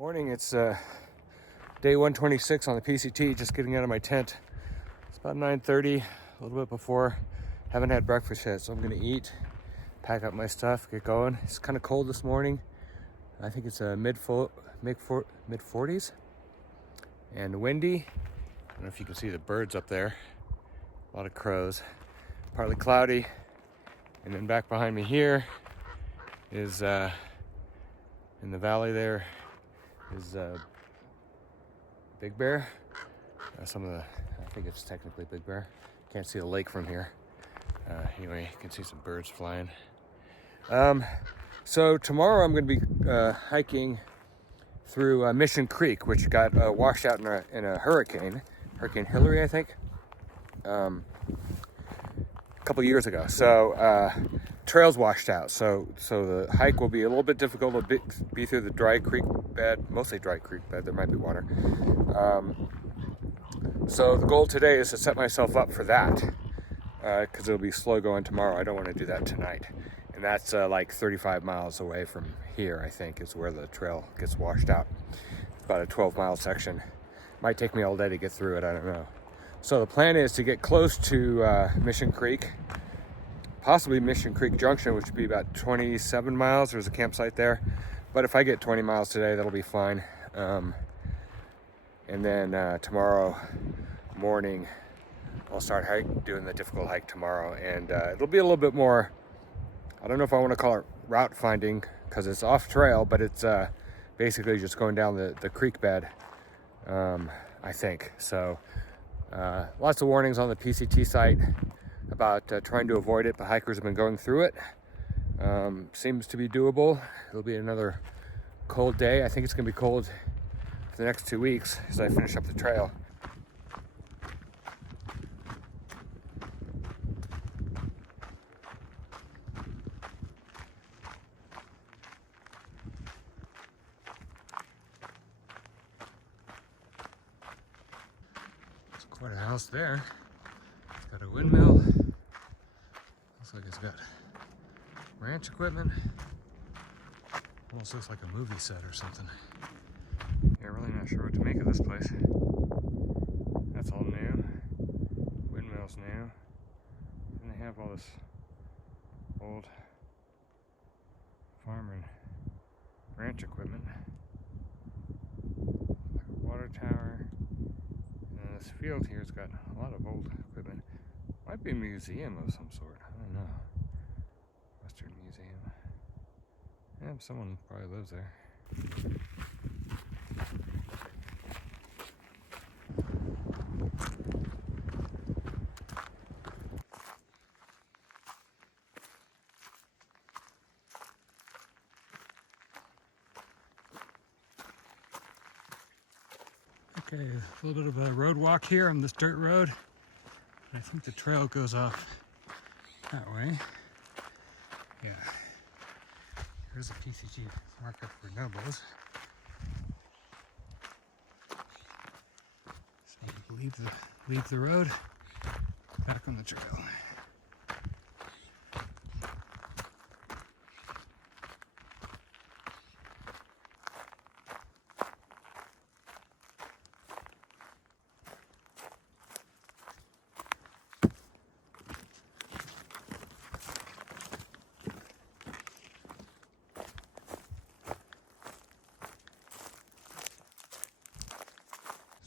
Morning, it's day 126 on the PCT, just getting out of my tent. It's about 9:30, a little bit before. Haven't had breakfast yet, so I'm gonna eat, pack up my stuff, get going. It's kind of cold this morning. I think it's mid-40s and windy. I don't know if you can see the birds up there. A lot of crows. Partly cloudy. And then back behind me here is in the valley there is Big Bear. I think it's technically Big Bear. Can't see the lake from here. Anyway, you can see some birds flying. So tomorrow I'm going to be hiking through Mission Creek, which got washed out in a Hurricane Hilary, I think, a couple years ago. So trails washed out. So the hike will be a little bit difficult. It'll be through the dry creek bed, mostly dry creek bed. There might be water. So the goal today is to set myself up for that, because it'll be slow going tomorrow. I don't want to do that tonight. And that's like 35 miles away from here, I think, is where the trail gets washed out. About a 12-mile section. Might take me all day to get through it, I don't know. So the plan is to get close to Mission Creek, possibly Mission Creek Junction, which would be about 27 miles. There's a campsite there. But if I get 20 miles today, that'll be fine. And then tomorrow morning, I'll start doing the difficult hike tomorrow. And it'll be a little bit more, I don't know if I want to call it route finding, because it's off trail, but it's basically just going down the creek bed, I think. So lots of warnings on the PCT site about trying to avoid it, but hikers have been going through it. Seems to be doable. It'll be another cold day. I think it's going to be cold for the next 2 weeks as I finish up the trail. There's quite a house there. It's got a windmill. Looks like it's got ranch equipment. Almost looks like a movie set or something. Yeah, really not sure what to make of this place. That's all new. Windmill's new. And they have all this old farm and ranch equipment. Like a water tower. And this field here's got a lot of old equipment. Might be a museum of some sort. I don't know. Western Museum. Yeah, someone probably lives there. Okay, a little bit of a road walk here on this dirt road. I think the trail goes off that way. Yeah. Here's a PCT marker for Nobles. So you leave the road, back on the trail.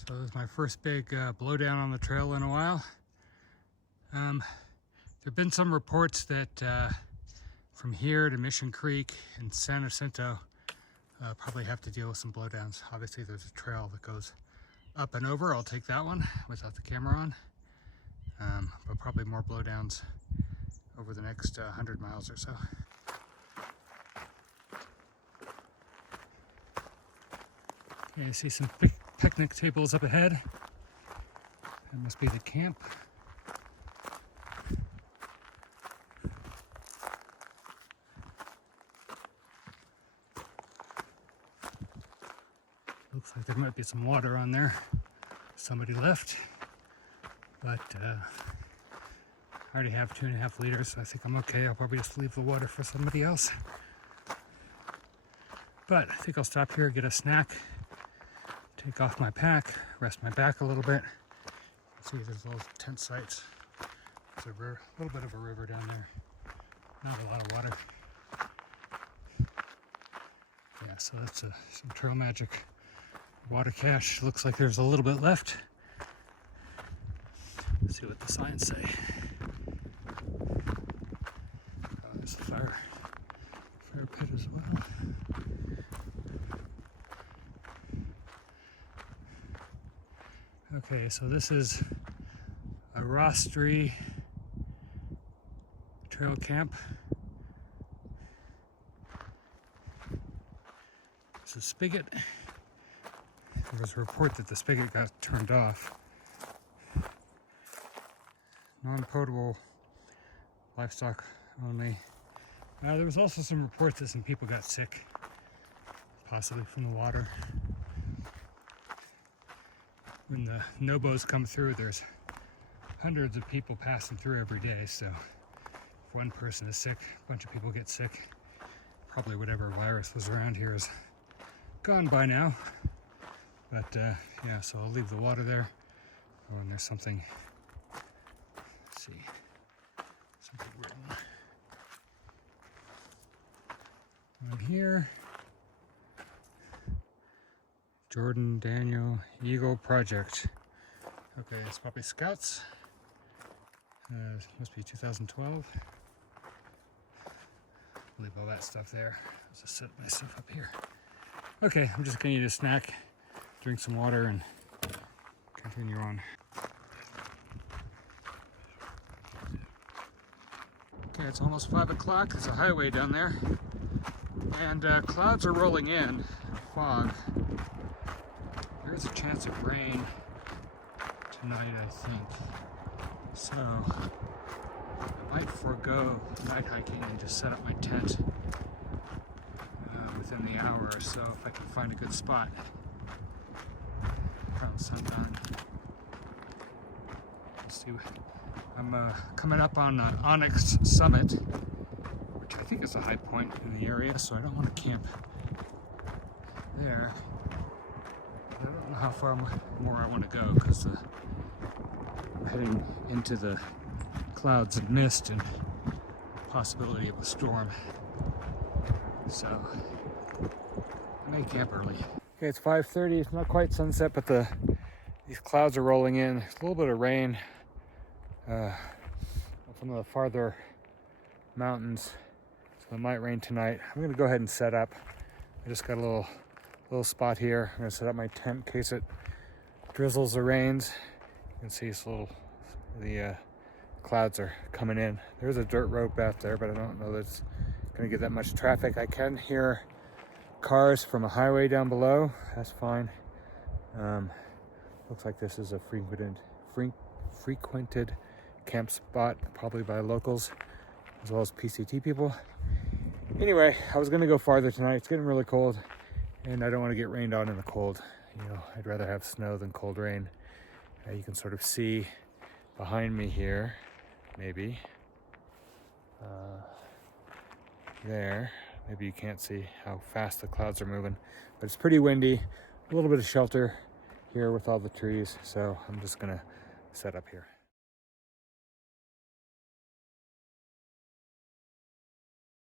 So this is my first big blowdown on the trail in a while. There have been some reports that from here to Mission Creek and San Jacinto probably have to deal with some blowdowns. Obviously there's a trail that goes up and over. I'll take that one without the camera on. But probably more blowdowns over the next 100 miles or so. Okay, I see some picnic tables up ahead. That must be the camp. Looks like there might be some water on there. Somebody left, but I already have 2.5 liters, so I think I'm okay. I'll probably just leave the water for somebody else. But I think I'll stop here, get a snack, take off my pack, rest my back a little bit. See, there's little tent sites. There's a little bit of a river down there. Not a lot of water. Yeah, so that's some trail magic. Water cache. Looks like there's a little bit left. Let's see what the signs say. Oh, there's a fire pit as well. Okay, so this is Arrastre Trail Camp. It's a spigot. There was a report that the spigot got turned off. Non-potable livestock only. There was also some reports that some people got sick, possibly from the water. When the NOBOs come through, there's hundreds of people passing through every day, so if one person is sick, a bunch of people get sick. Probably whatever virus was around here is gone by now. But yeah, so I'll leave the water there. Oh, and there's something, let's see, something written on here. Jordan Daniel Eagle Project. Okay, it's probably Scouts. Must be 2012. Leave all that stuff there. I'll just set my stuff up here. Okay, I'm just gonna eat a snack, drink some water, and continue on. Okay, it's almost 5 o'clock. There's a highway down there, and clouds are rolling in, fog. There's a chance of rain tonight, I think. So I might forego night hiking and just set up my tent within the hour or so if I can find a good spot around sundown. Let's see. I'm coming up on Onyx summit, which I think is a high point in the area, so I don't want to camp there. I don't know how far more I want to go because I'm heading into the clouds and mist and possibility of a storm. So I may camp early. Okay, it's 5:30. It's not quite sunset, but these clouds are rolling in. There's a little bit of rain from the farther mountains, so it might rain tonight. I'm gonna go ahead and set up. I just got a little spot here. I'm gonna set up my tent in case it drizzles or rains. You can see the clouds are coming in. There's a dirt road back there, but I don't know that it's gonna get that much traffic. I can hear cars from a highway down below. That's fine. Looks like this is a frequented camp spot, probably by locals as well as PCT people. Anyway, I was gonna go farther tonight. It's getting really cold, and I don't want to get rained on in the cold. You know, I'd rather have snow than cold rain. You can sort of see behind me here, maybe. There. Maybe you can't see how fast the clouds are moving, but it's pretty windy. A little bit of shelter here with all the trees, so I'm just gonna set up here.